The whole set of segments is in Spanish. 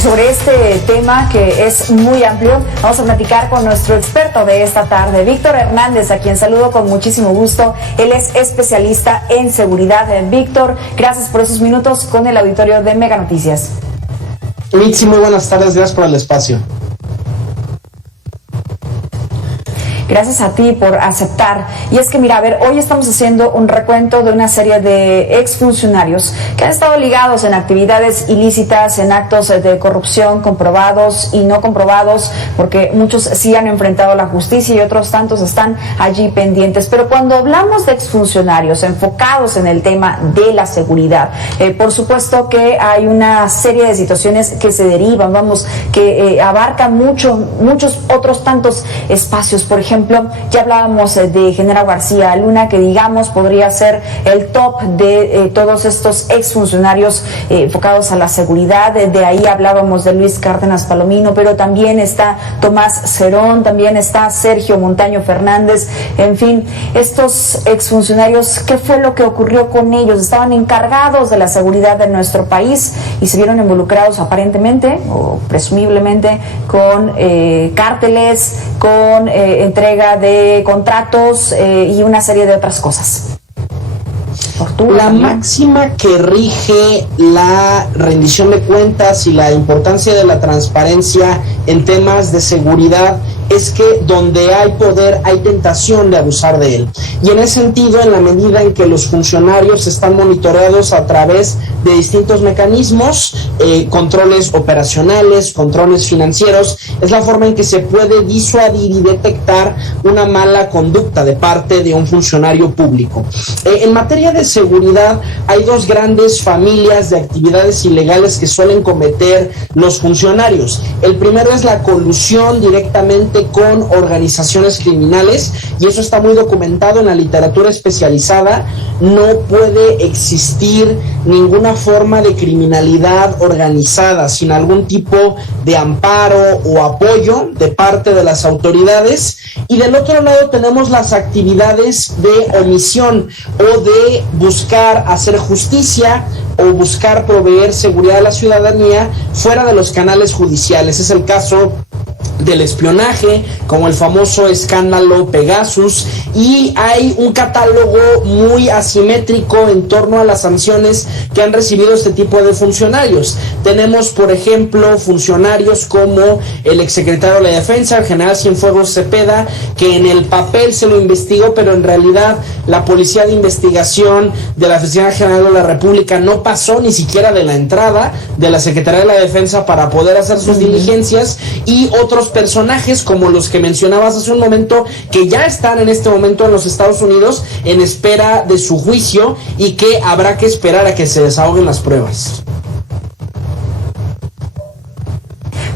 sobre este tema que es muy amplio, vamos a platicar con nuestro experto de esta tarde, Víctor Hernández, a quien saludo con muchísimo gusto. Él es especialista en seguridad. Víctor, gracias por esos minutos con el auditorio de Mega Noticias. Mitzi, muy buenas tardes, gracias por el espacio. Gracias a ti por aceptar. Y es que mira, a ver, hoy estamos haciendo un recuento de una serie de exfuncionarios que han estado ligados en actividades ilícitas, en actos de corrupción comprobados y no comprobados, porque muchos sí han enfrentado la justicia y otros tantos están allí pendientes. Pero cuando hablamos de exfuncionarios enfocados en el tema de la seguridad, por supuesto que hay una serie de situaciones que se derivan, que abarcan muchos otros tantos espacios. Por ejemplo, ya hablábamos de Genaro García Luna, que digamos podría ser el top de todos estos exfuncionarios enfocados a la seguridad. De ahí hablábamos de Luis Cárdenas Palomino, pero también está Tomás Cerón, también está Sergio Montaño Fernández. En fin, estos exfuncionarios, ¿qué fue lo que ocurrió con ellos? Estaban encargados de la seguridad de nuestro país y se vieron involucrados aparentemente o presumiblemente con cárteles, con entrega de contratos y una serie de otras cosas. La máxima que rige la rendición de cuentas y la importancia de la transparencia en temas de seguridad es que donde hay poder hay tentación de abusar de él. Y en ese sentido, en la medida en que los funcionarios están monitoreados a través de distintos mecanismos, controles operacionales, controles financieros, es la forma en que se puede disuadir y detectar una mala conducta de parte de un funcionario público. En materia de seguridad, hay dos grandes familias de actividades ilegales que suelen cometer los funcionarios. El primero es la colusión directamente con organizaciones criminales, y eso está muy documentado en la literatura especializada. No puede existir ninguna forma de criminalidad organizada sin algún tipo de amparo o apoyo de parte de las autoridades. Y del otro lado tenemos las actividades de omisión o de buscar hacer justicia o buscar proveer seguridad a la ciudadanía fuera de los canales judiciales. Es el caso del espionaje, como el famoso escándalo Pegasus, y hay un catálogo muy asimétrico en torno a las sanciones que han recibido este tipo de funcionarios. Tenemos, por ejemplo, funcionarios como el exsecretario de la Defensa, el general Cienfuegos Cepeda, que en el papel se lo investigó, pero en realidad la Policía de Investigación de la Oficina General de la República no pasó ni siquiera de la entrada de la Secretaría de la Defensa para poder hacer sus diligencias, y otros personajes como los que mencionabas hace un momento, que ya están en este momento en los Estados Unidos en espera de su juicio y que habrá que esperar a que se desahoguen las pruebas.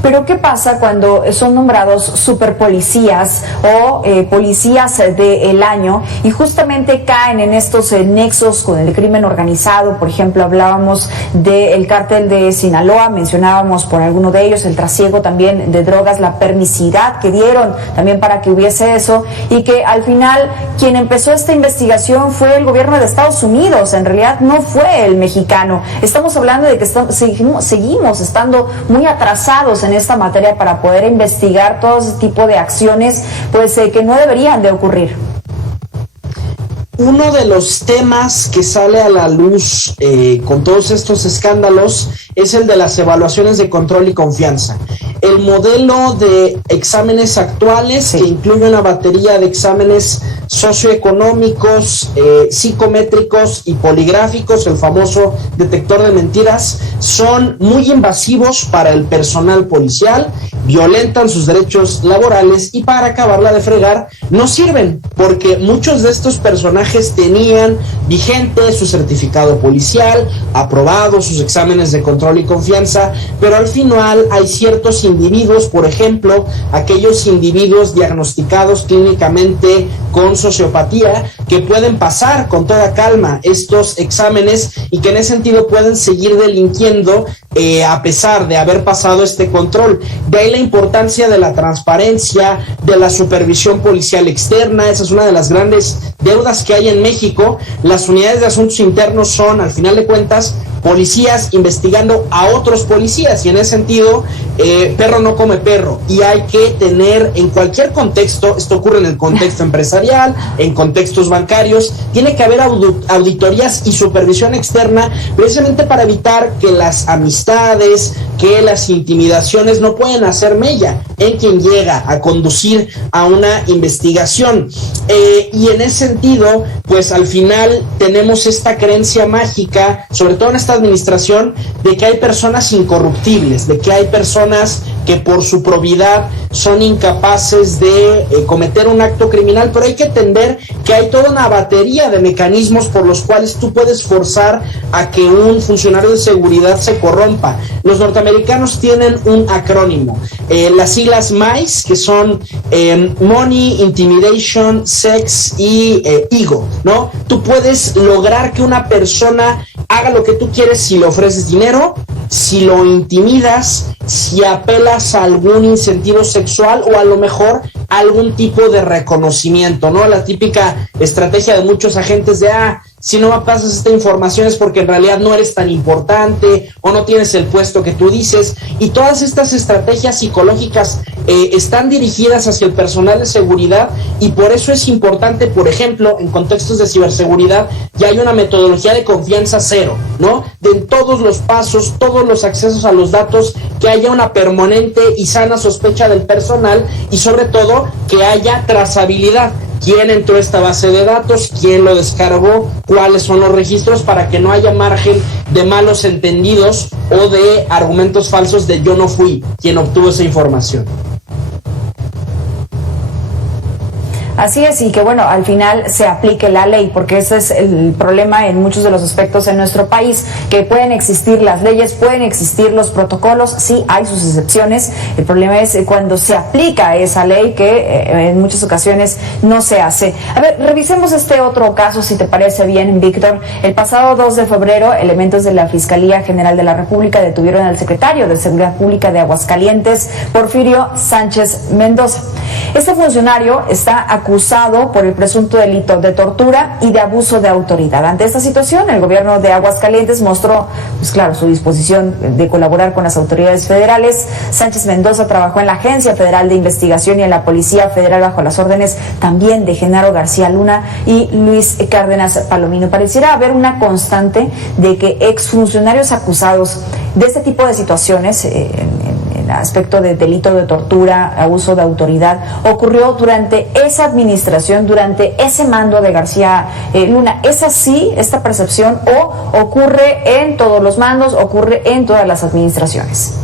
Pero ¿qué pasa cuando son nombrados superpolicías o policías del año y justamente caen en estos nexos con el crimen organizado? Por ejemplo, hablábamos del cártel de Sinaloa, mencionábamos por alguno de ellos el trasiego también de drogas, la permisidad que dieron también para que hubiese eso, y que al final quien empezó esta investigación fue el gobierno de Estados Unidos, en realidad no fue el mexicano. Estamos hablando de que seguimos estando muy atrasados en esta materia para poder investigar todo ese tipo de acciones, pues que no deberían de ocurrir. Uno de los temas que sale a la luz con todos estos escándalos es el de las evaluaciones de control y confianza. El modelo de exámenes actuales, que incluye una batería de exámenes socioeconómicos, psicométricos y poligráficos, el famoso detector de mentiras, son muy invasivos para el personal policial, violentan sus derechos laborales y, para acabarla de fregar, no sirven, porque muchos de estos personajes tenían vigente su certificado policial, aprobados sus exámenes de control y confianza, pero al final hay ciertos individuos, por ejemplo, aquellos individuos diagnosticados clínicamente con sociopatía, que pueden pasar con toda calma estos exámenes y que en ese sentido pueden seguir delinquiendo a pesar de haber pasado este control. De ahí la importancia de la transparencia, de la supervisión policial externa. Esa es una de las grandes deudas que hay en México. Las unidades de asuntos internos son, al final de cuentas, policías investigando a otros policías, y en ese sentido, perro no come perro, y hay que tener en cualquier contexto, esto ocurre en el contexto empresarial, en contextos bancarios, tiene que haber auditorías y supervisión externa, precisamente para evitar que las amistades, que las intimidaciones no pueden hacer mella en quien llega a conducir a una investigación. Y en ese sentido, pues al final tenemos esta creencia mágica, sobre todo en esta administración, de que hay personas incorruptibles, de que hay personas que por su probidad son incapaces de cometer un acto criminal, pero hay que entender que hay toda una batería de mecanismos por los cuales tú puedes forzar a que un funcionario de seguridad se corrompa. Los norteamericanos tienen un acrónimo, las siglas MICE, que son Money, Intimidation, Sex y Ego, ¿no? Tú puedes lograr que una persona haga lo que tú quieres si le ofreces dinero, si lo intimidas, si apelas a algún incentivo sexual o a lo mejor algún tipo de reconocimiento, ¿no? La típica estrategia de muchos agentes de, si no me pasas esta información es porque en realidad no eres tan importante o no tienes el puesto que tú dices. Y todas estas estrategias psicológicas están dirigidas hacia el personal de seguridad, y por eso es importante, por ejemplo, en contextos de ciberseguridad, ya hay una metodología de confianza cero, ¿no? De en todos los pasos, todos los accesos a los datos, que haya una permanente y sana sospecha del personal, y sobre todo que haya trazabilidad. ¿Quién entró a esta base de datos? ¿Quién lo descargó? ¿Cuáles son los registros? Para que no haya margen de malos entendidos o de argumentos falsos de yo no fui quien obtuvo esa información. Así es, y que bueno, al final se aplique la ley, porque ese es el problema en muchos de los aspectos en nuestro país, que pueden existir las leyes, pueden existir los protocolos, sí hay sus excepciones, el problema es cuando se aplica esa ley, que en muchas ocasiones no se hace. A ver, revisemos este otro caso, si te parece bien, Víctor. El pasado 2 de febrero, elementos de la Fiscalía General de la República detuvieron al secretario de Seguridad Pública de Aguascalientes, Porfirio Sánchez Mendoza. Este funcionario está acusado por el presunto delito de tortura y de abuso de autoridad. Ante esta situación, el gobierno de Aguascalientes mostró, pues claro, su disposición de colaborar con las autoridades federales. Sánchez Mendoza trabajó en la Agencia Federal de Investigación y en la Policía Federal bajo las órdenes también de Genaro García Luna y Luis Cárdenas Palomino. Pareciera haber una constante de que exfuncionarios acusados de este tipo de situaciones, en aspecto de delito de tortura, abuso de autoridad, ocurrió durante esa administración, durante ese mando de García Luna. ¿Es así esta percepción o ocurre en todos los mandos, ocurre en todas las administraciones?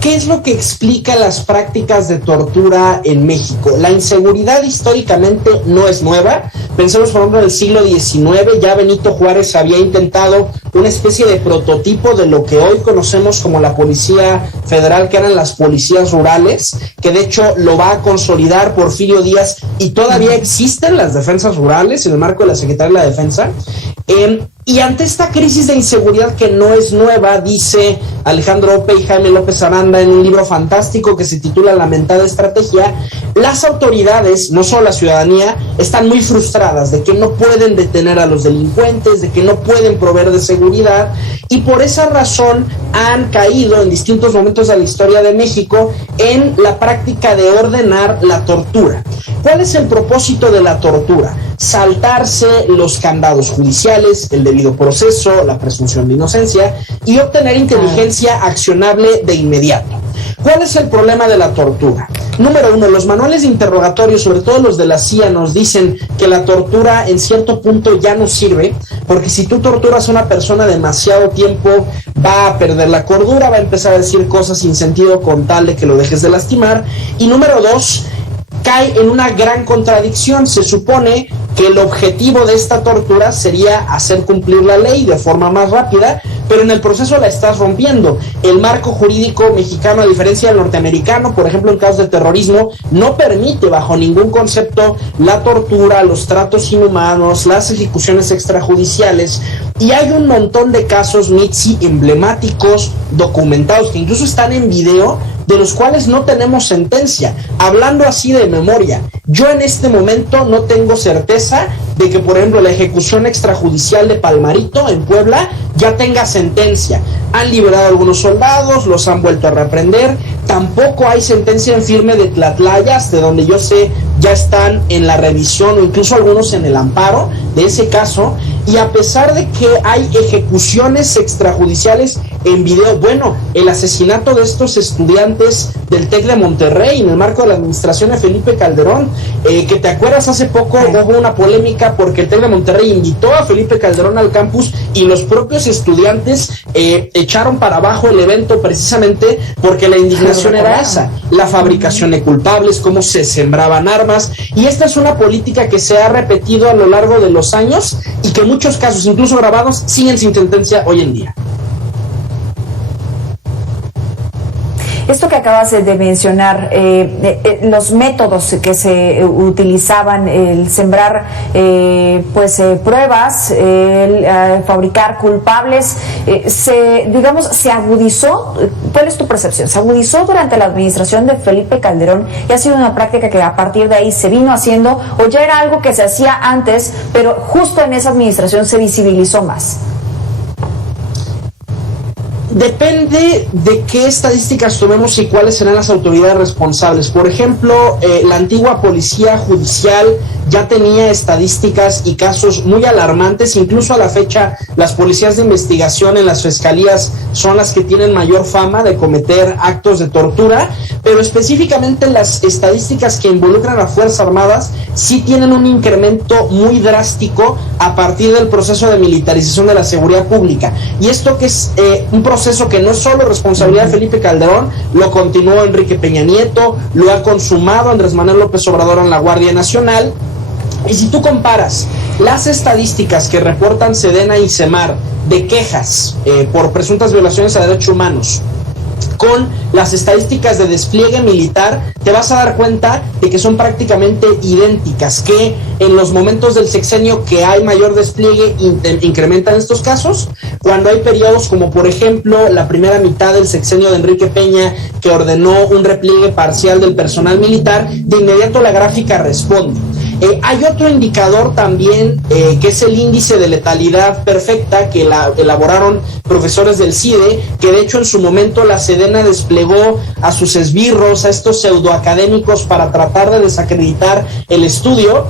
¿Qué es lo que explica las prácticas de tortura en México? La inseguridad históricamente no es nueva. Pensemos, por ejemplo, en el siglo XIX, ya Benito Juárez había intentado una especie de prototipo de lo que hoy conocemos como la Policía Federal, que eran las policías rurales, que de hecho lo va a consolidar Porfirio Díaz, y todavía existen las defensas rurales en el marco de la Secretaría de la Defensa. Y ante esta crisis de inseguridad que no es nueva, dice Alejandro Ope y Jaime López Aranda en un libro fantástico que se titula Lamentada Estrategia, las autoridades, no solo la ciudadanía, están muy frustradas de que no pueden detener a los delincuentes, de que no pueden proveer de seguridad, y por esa razón han caído en distintos momentos de la historia de México en la práctica de ordenar la tortura. ¿Cuál es el propósito de la tortura? Saltarse los candados judiciales, el debido proceso, la presunción de inocencia, y obtener inteligencia accionable de inmediato. ¿Cuál es el problema de la tortura? Número uno, los manuales de interrogatorio, sobre todo los de la CIA, nos dicen que la tortura en cierto punto ya no sirve, porque si tú torturas a una persona demasiado tiempo, va a perder la cordura, va a empezar a decir cosas sin sentido con tal de que lo dejes de lastimar. Y número dos, cae en una gran contradicción. Se supone que el objetivo de esta tortura sería hacer cumplir la ley de forma más rápida, pero en el proceso la estás rompiendo. El marco jurídico mexicano, a diferencia del norteamericano, por ejemplo en casos de terrorismo, no permite bajo ningún concepto la tortura, los tratos inhumanos, las ejecuciones extrajudiciales, y hay un montón de casos, Mitzi, emblemáticos, documentados, que incluso están en video, de los cuales no tenemos sentencia. Hablando así de memoria, yo en este momento no tengo certeza de que, por ejemplo, la ejecución extrajudicial de Palmarito en Puebla ya tenga sentencia. Han liberado a algunos soldados, los han vuelto a reprender. Tampoco hay sentencia en firme de Tlatlaya, de donde yo sé ya están en la revisión o incluso algunos en el amparo de ese caso. Y a pesar de que hay ejecuciones extrajudiciales en video, bueno, el asesinato de estos estudiantes del TEC de Monterrey en el marco de la administración de Felipe Calderón, que te acuerdas, hace poco hubo una polémica porque el TEC de Monterrey invitó a Felipe Calderón al campus y los propios estudiantes echaron para abajo el evento precisamente porque la indignación era esa, la fabricación de culpables, cómo se sembraban armas, y esta es una política que se ha repetido a lo largo de los años y que en muchos casos, incluso grabados, siguen sin sentencia hoy en día. Esto que acabas de mencionar, los métodos que se utilizaban, el sembrar pruebas, el fabricar culpables, se agudizó. ¿Cuál es tu percepción? ¿Se agudizó durante la administración de Felipe Calderón y ha sido una práctica que a partir de ahí se vino haciendo, o ya era algo que se hacía antes, pero justo en esa administración se visibilizó más? Depende de qué estadísticas tomemos y cuáles serán las autoridades responsables. Por ejemplo, la antigua policía judicial ya tenía estadísticas y casos muy alarmantes. Incluso a la fecha, las policías de investigación en las fiscalías son las que tienen mayor fama de cometer actos de tortura, pero específicamente las estadísticas que involucran a Fuerzas Armadas sí tienen un incremento muy drástico a partir del proceso de militarización de la seguridad pública. Y esto que es un proceso que no es solo responsabilidad de Felipe Calderón, lo continuó Enrique Peña Nieto, lo ha consumado Andrés Manuel López Obrador en la Guardia Nacional. Y si tú comparas las estadísticas que reportan Sedena y Semar de quejas por presuntas violaciones a derechos humanos con las estadísticas de despliegue militar, te vas a dar cuenta de que son prácticamente idénticas, que en los momentos del sexenio que hay mayor despliegue incrementan estos casos, cuando hay periodos como por ejemplo la primera mitad del sexenio de Enrique Peña, que ordenó un repliegue parcial del personal militar, de inmediato la gráfica responde. Hay otro indicador también que es el índice de letalidad perfecta que elaboraron profesores del CIDE, que de hecho en su momento la Sedena desplegó a sus esbirros, a estos pseudoacadémicos, para tratar de desacreditar el estudio,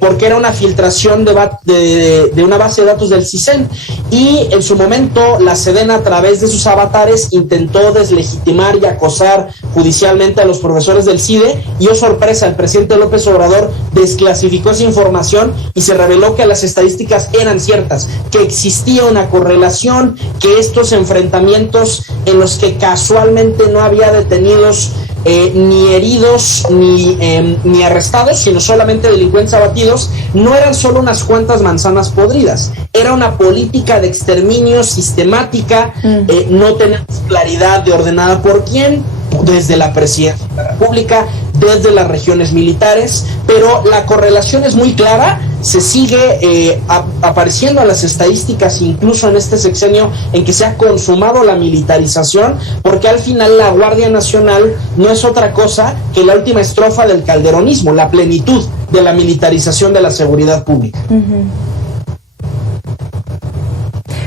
porque era una filtración de una base de datos del CISEN, y en su momento la Sedena a través de sus avatares intentó deslegitimar y acosar judicialmente a los profesores del CIDE, y oh sorpresa, el presidente López Obrador desclasificó esa información y se reveló que las estadísticas eran ciertas, que existía una correlación, que estos enfrentamientos en los que casualmente no había detenidos ni heridos ni arrestados, sino solamente delincuentes abatidos, no eran solo unas cuantas manzanas podridas, era una política de exterminio sistemática. No tenemos claridad de ordenada por quién, desde la presidencia de la República, desde las regiones militares, pero la correlación es muy clara. Se sigue apareciendo en las estadísticas, incluso en este sexenio en que se ha consumado la militarización, porque al final la Guardia Nacional no es otra cosa que la última estrofa del calderonismo, la plenitud de la militarización de la seguridad pública.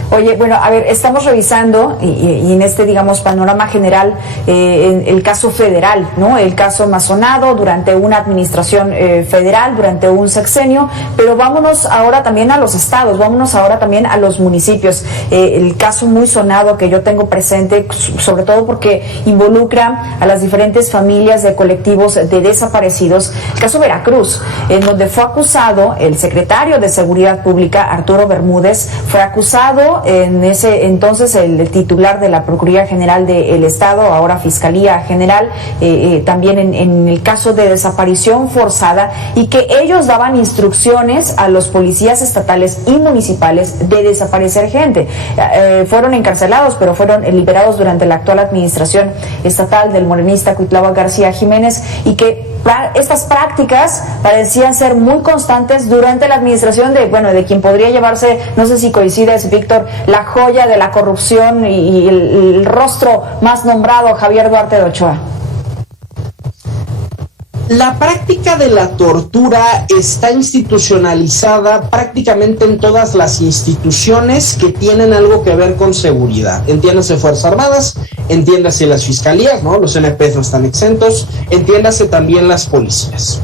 Oye, bueno, a ver, estamos revisando y en este, digamos, panorama general, el caso federal, ¿no? El caso más sonado durante una administración federal, durante un sexenio, pero vámonos ahora también a los estados, vámonos ahora también a los municipios. El caso muy sonado que yo tengo presente, sobre todo porque involucra a las diferentes familias de colectivos de desaparecidos, el caso Veracruz, en donde fue acusado el secretario de Seguridad Pública, Arturo Bermúdez, fue acusado Alfaro, en ese entonces el titular de la Procuraduría General del Estado, ahora Fiscalía General, también en el caso de desaparición forzada, y que ellos daban instrucciones a los policías estatales y municipales de desaparecer gente. Fueron encarcelados, pero fueron liberados durante la actual administración estatal del morenista Cuitlahua García Jiménez, y que estas prácticas parecían ser muy constantes durante la administración de quien podría llevarse, no sé si coincides, Víctor, la joya de la corrupción y el rostro más nombrado, Javier Duarte de Ochoa. La práctica de la tortura está institucionalizada prácticamente en todas las instituciones que tienen algo que ver con seguridad. Entiéndase Fuerzas Armadas, entiéndase las fiscalías, ¿no? Los MPs no están exentos, entiéndase también las policías.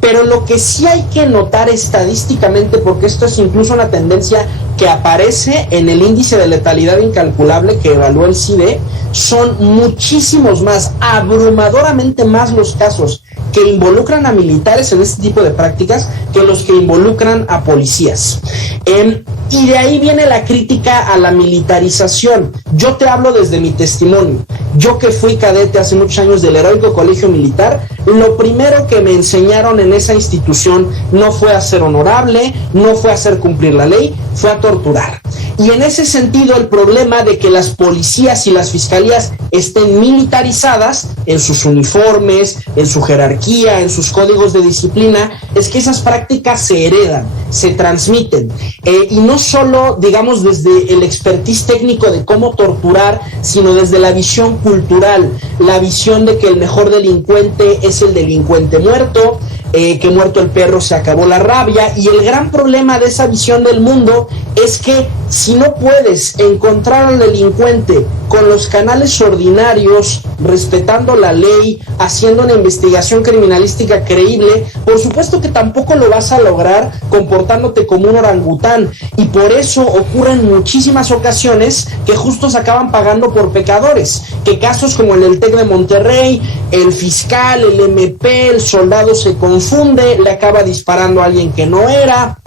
Pero lo que sí hay que notar estadísticamente, porque esto es incluso una tendencia que aparece en el índice de letalidad incalculable que evaluó el CIDE, son muchísimos más, abrumadoramente más los casos que involucran a militares en este tipo de prácticas que los que involucran a policías. Y de ahí viene la crítica a la militarización. Yo te hablo desde mi testimonio. Yo que fui cadete hace muchos años del Heroico Colegio Militar, lo primero que me enseñaron en esa institución no fue a ser honorable, no fue a hacer cumplir la ley, fue a torturar. Y en ese sentido, el problema de que las policías y las fiscalías estén militarizadas en sus uniformes, en su jerarquía, en sus códigos de disciplina, es que esas prácticas se heredan, se transmiten. Y no solo, digamos, desde el expertise técnico de cómo torturar, sino desde la visión cultural, la visión de que el mejor delincuente es el delincuente muerto, que muerto el perro se acabó la rabia. Y el gran problema de esa visión del mundo es que si no puedes encontrar al delincuente con los canales ordinarios, respetando la ley, haciendo una investigación criminalística creíble, por supuesto que tampoco lo vas a lograr comportándote como un orangután. Y por eso ocurren muchísimas ocasiones que justo se acaban pagando por pecadores, que casos como en el TEC de Monterrey, el fiscal, el MP, el soldado se confunde, le acaba disparando a alguien que no era,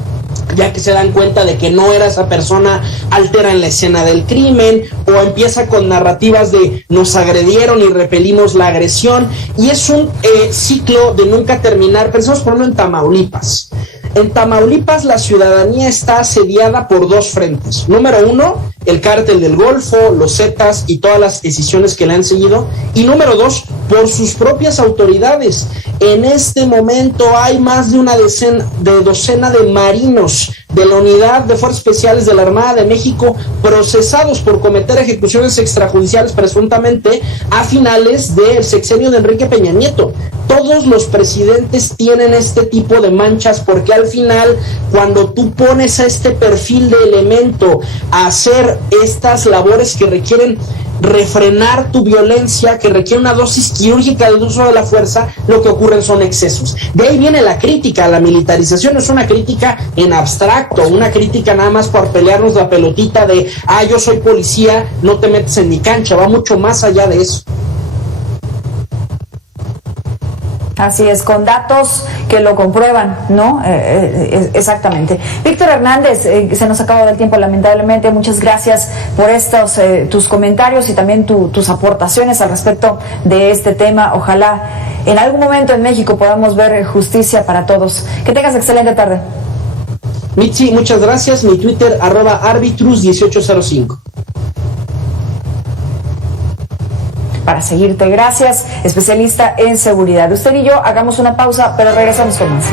ya que se dan cuenta de que no era esa persona, alteran la escena del crimen, o empieza con narrativas de nos agredieron y repelimos la agresión, y es un ciclo de nunca terminar. Pensamos por ejemplo en Tamaulipas. En Tamaulipas la ciudadanía está asediada por dos frentes. Número uno, el cártel del Golfo, los Zetas y todas las decisiones que le han seguido. Y número dos, por sus propias autoridades. En este momento hay más de una docena de marinos de la Unidad de Fuerzas Especiales de la Armada de México procesados por cometer ejecuciones extrajudiciales presuntamente a finales del sexenio de Enrique Peña Nieto. Todos los presidentes tienen este tipo de manchas, porque al final, cuando tú pones a este perfil de elemento a hacer estas labores que requieren refrenar tu violencia, que requiere una dosis quirúrgica del uso de la fuerza, lo que ocurren son excesos. De ahí viene la crítica a la militarización. No es una crítica en abstracto, una crítica nada más por pelearnos la pelotita de yo soy policía, no te metes en mi cancha. Va mucho más allá de eso. Así es, con datos que lo comprueban, ¿no? Exactamente. Víctor Hernández, se nos acaba el tiempo lamentablemente. Muchas gracias por estos tus comentarios y también tus aportaciones al respecto de este tema. Ojalá en algún momento en México podamos ver justicia para todos. Que tengas excelente tarde. Mitzi, muchas gracias. Mi Twitter, @arbitrus1805. Para seguirte, gracias, especialista en seguridad. Usted y yo hagamos una pausa, pero regresamos con más.